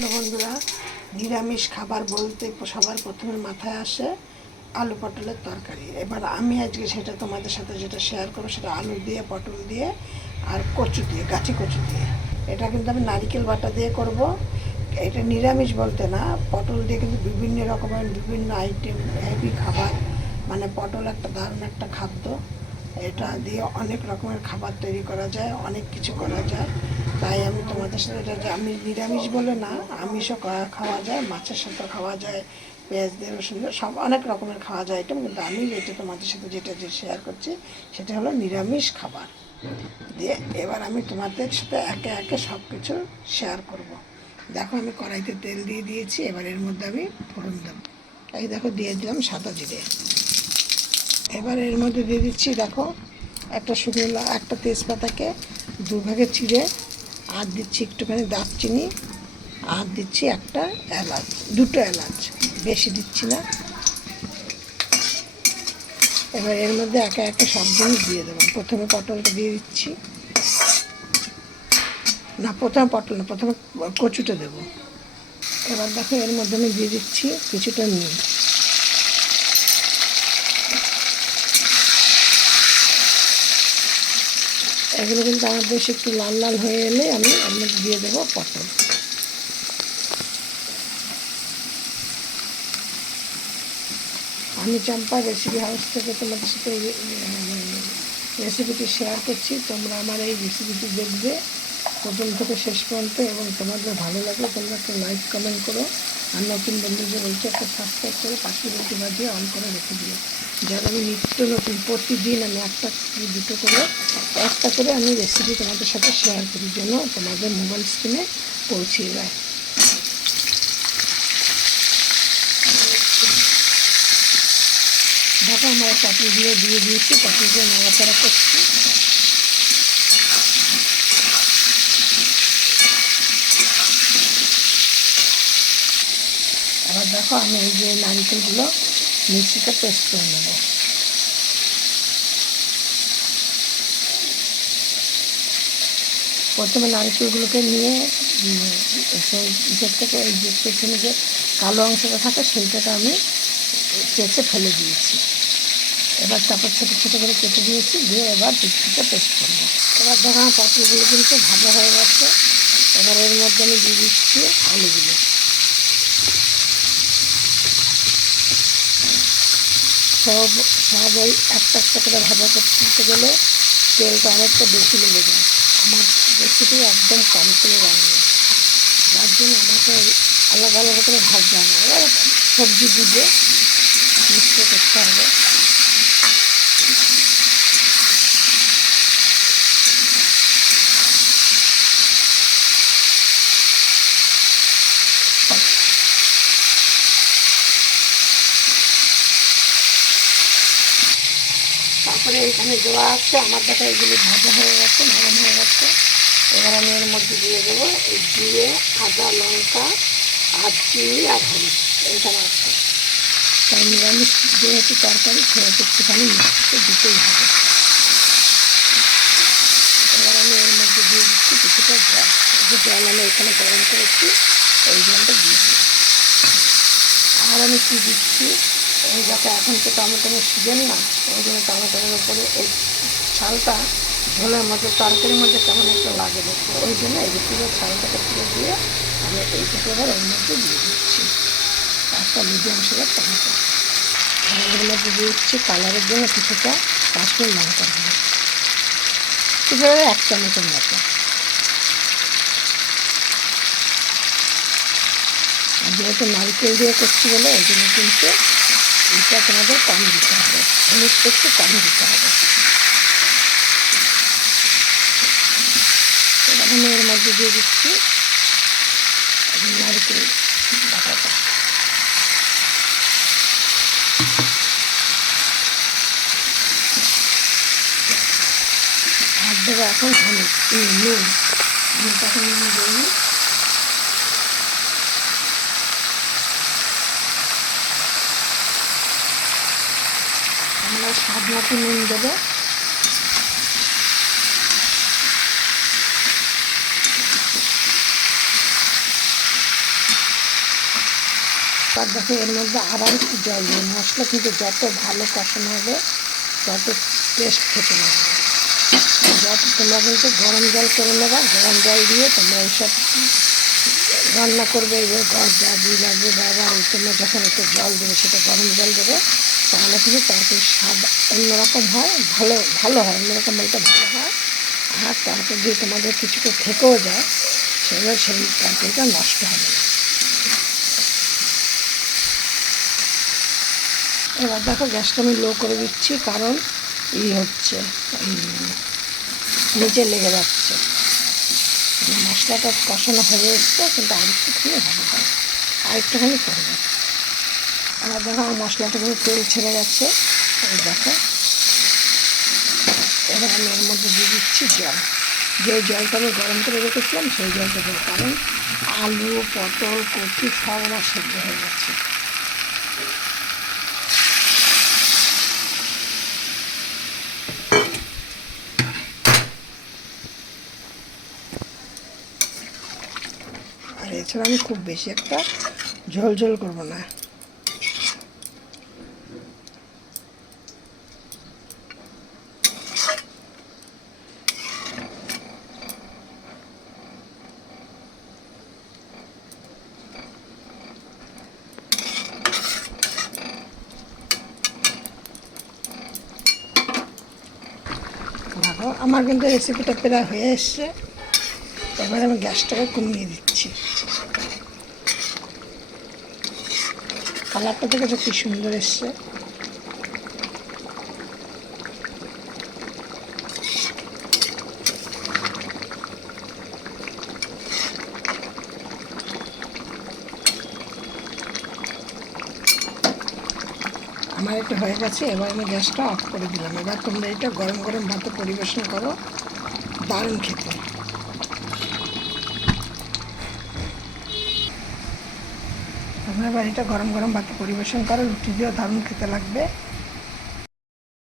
Hello বন্ধুরা, নিরামিষ খাবার বলতে সবার প্রথমে মাথায় আসে আলু পটলের তরকারি। এবার আমি আজকে সেটা তোমাদের সাথে যেটা শেয়ার করবো সেটা আলু দিয়ে, পটল দিয়ে আর কচু দিয়ে, গাছি কচু দিয়ে। এটা কিন্তু আমি নারকেল বাটা দিয়ে করব। এটা নিরামিষ বলতে না, পটল দিয়ে কিন্তু বিভিন্ন রকমের বিভিন্ন আইটেম, হেভি খাবার, মানে পটল একটা দারুণ একটা খাদ্য। এটা দিয়ে অনেক রকমের খাবার তৈরি করা যায়, অনেক কিছু করা যায়। তাই আমি তোমাদের সাথে এটা, আমি নিরামিষ বলে না, আমিষও খাওয়া যায়, মাছের সাথে খাওয়া যায়, পেঁয়াজ দিয়ে, রসুন দিয়ে, সব অনেক রকমের খাওয়া যায় আইটেম। কিন্তু আমি যেটা তোমাদের সাথে যেটা শেয়ার করছি সেটা হলো নিরামিষ খাবার দিয়ে। এবার আমি তোমাদের সাথে একে একে সব কিছু শেয়ার করব। দেখো, আমি কড়াইতে তেল দিয়ে দিয়েছি। এবার এর মধ্যে আমি ফোড়ন দেবো। এই দেখো, দিয়ে দিলাম সাদা জিরে। এবার এর মধ্যে দিয়ে দিচ্ছি, দেখো, একটা শুকনো একটা তেজপাতাকে দুভাগে চিড়ে, আর দিচ্ছি একটুখানি দারচিনি, আর দিচ্ছি একটা এলাচ, দুটো এলাচ, বেশি দিচ্ছি না। এবার এর মধ্যে একে একে সব জিনিস দিয়ে দেবো। প্রথমে পটলটা দিয়ে দিচ্ছি, না প্রথমে পটল না, প্রথমে কচুটা দেবো। এবার দেখো, এর মধ্যে আমি দিয়ে দিচ্ছি কিছুটা নুন। এগুলো কিন্তু আমার বেশ একটু লাল লাল হয়ে এলে আমি এর মধ্যে দিয়ে দেবো পটল। আমি চম্পা রেসিপি হাউস থেকে তোমাদের সাথে রেসিপিটি শেয়ার করছি। তোমরা আমার এই রেসিপিটি দেখবে প্রথম থেকে শেষ পর্যন্ত, এবং তোমাদের ভালো লাগলে তোমরা একটা লাইক কমেন্ট করো। আর নতুন বন্ধুদের বলছি একটা সাবস্ক্রাইব করে পাশে বেলটি বাজিয়ে অন করে রেখে দিও, যারা আমি নিত্য নতুন প্রতিদিন আমি একটা করে আমি রেসিপি তোমাদের সাথে শেয়ার করি, যেন তোমাদের মোবাইল স্ক্রিনে পৌঁছে যায়। দেখো, আমার পটলগুলো দিয়ে দিয়েছি, পটলগুলো নাড়াচাড়া করছি। এবার দেখো, আমি এই যে নারকেলগুলো মিক্সিতে পেস্ট করে নেব। প্রথমে নারকেলগুলোকে নিয়ে সেই ইসের থেকে, এই যে পেছনে যে কালো অংশটা থাকে সেইটাকে আমি চেঁচে ফেলে দিয়েছি। এবার তারপর ছোটো ছোটো করে কেটে দিয়েছি, দিয়ে এবার মিক্সিতে পেস্ট করবো। এবার দেখো, আমার পটলগুলো কিন্তু ভাজা হয়ে গেছে। এবার এর মধ্যে আমি দিয়ে দিচ্ছি আলুগুলো। সব ওই একটা একটা করে ভাজা করতে গেলে তেলটা অনেকটা বেশি লেগে যায়। আমার রেসিপি একদম কম তেলে রান্না, যার জন্য আমাকে আলাদা আলাদা করে ভাজতে হবে। এবার সবজি বুঝে মিক্স করতে হবে। তারপরে এখানে দেওয়া আছে, আমার দেখা এগুলি ভাজা হয়ে গেছে, নরম হয়ে গেছে। এবার আমি এর মধ্যে দিয়ে দেবো এই জিরে, আদা, লঙ্কা আর চিনি আর হলুদ। এইখানে আছে, তাই নিরামিষ যেহেতু তরকারি সেহেতু একটুখানি মিষ্টিতে দিতেই হবে। এবার আমি এর মধ্যে দিয়ে দিচ্ছি কিছুটা জল। যে জল আমি এখানে গরম করেছি, এই জলটা দিয়ে দিই। আর আমি কী দিচ্ছি, এই যাতে এখন তো টমেটোর সিজন না, ওই জন্য টমেটোর উপরে এই ছালটা ঝোলের মধ্যে, তরকারির মধ্যে কেমন একটা লাগে দেখতে, ওই জন্য এই পুরো ছালটাকে তুলে দিয়ে আমি এইটুকু এবার এর মধ্যে দিয়ে দিচ্ছি একটা মিডিয়াম সাইজের টমেটো। এর মধ্যে দিয়ে দিচ্ছি কালারের জন্য কিছুটা কাশ্মীর লঙ্কার গুঁড়ো, এবারে 1 চামচের মতো। আর যেহেতু নারকেল দিয়ে করছি বলে ওই জন্য কিন্তু এটা তোমাদের কম দিতে হবে, হলুদটা একটু কম দিতে হবে। এবার আমি এর মধ্যে দিয়ে দিচ্ছি নারকেল বাটাটা। আর দেবো এখন নুন। আমি তখন নুন দিই, আমরা স্বাদ মতো নুন দেবো। তার দেখো এর মধ্যে আবার একটু জল দিয়ে, মশলা কিন্তু যত ভালো কষানো হবে তত টেস্ট খেতে লাগবে। যত তোমরা কিন্তু গরম জল করে নেবা, গরম জল দিয়ে তোমরা এইসব রান্না করবে, ঘর যা দিয়ে লাগবে বাবার তোমরা যখন একটু জল দেবে সেটা গরম জল দেবে, তাহলে কিন্তু তরকারির স্বাদ অন্যরকম হয়, ভালো ভালো হয়, অন্যরকম বলতে ভালো হয়। আর তরকারি যদি তোমাদের কিছুটা থেকেও যায় সেগুলো সেই তরকারিটা নষ্ট হবে না। এবার দেখো গ্যাসটা আমি লো করে দিচ্ছি, কারণ হচ্ছে নিচে লেগে যাচ্ছে। মশলাটা কষানো হয়ে এসছে, কিন্তু আরেকটুখানি হবে, আরেকটুখানি করবে। এবার দেখো আমার মশলাটা কিন্তু তেল ছেড়ে গেছে, এই দেখো। এবার আমি এর মধ্যে দিয়ে দিচ্ছি জল, যে জলটা আমি গরম করে রেখেছিলাম সেই জলটা দেবো, কারণ আলু পটল কচু সব আমার সেদ্ধ হয়ে গেছে। আর এছাড়া আমি খুব বেশি একটা ঝোল ঝোল করবো না। দেখো আমার কিন্তু রেসিপিটা প্রায় হয়ে এসছে। এবার আমি গ্যাসটাকে কমিয়ে দিচ্ছি। কালারটা দেখেছো কি সুন্দর এসছে। আমার এটা হয়ে গেছে, এবার আমি গ্যাসটা অফ করে দিলাম। এবার তোমরা এটা গরম গরম ভাতে পরিবেশন করো, দারুণ খেতে। তোমরা এবার এটা গরম গরম ভাতে পরিবেশন করো, রুটি দিয়েও দারুণ খেতে লাগবে।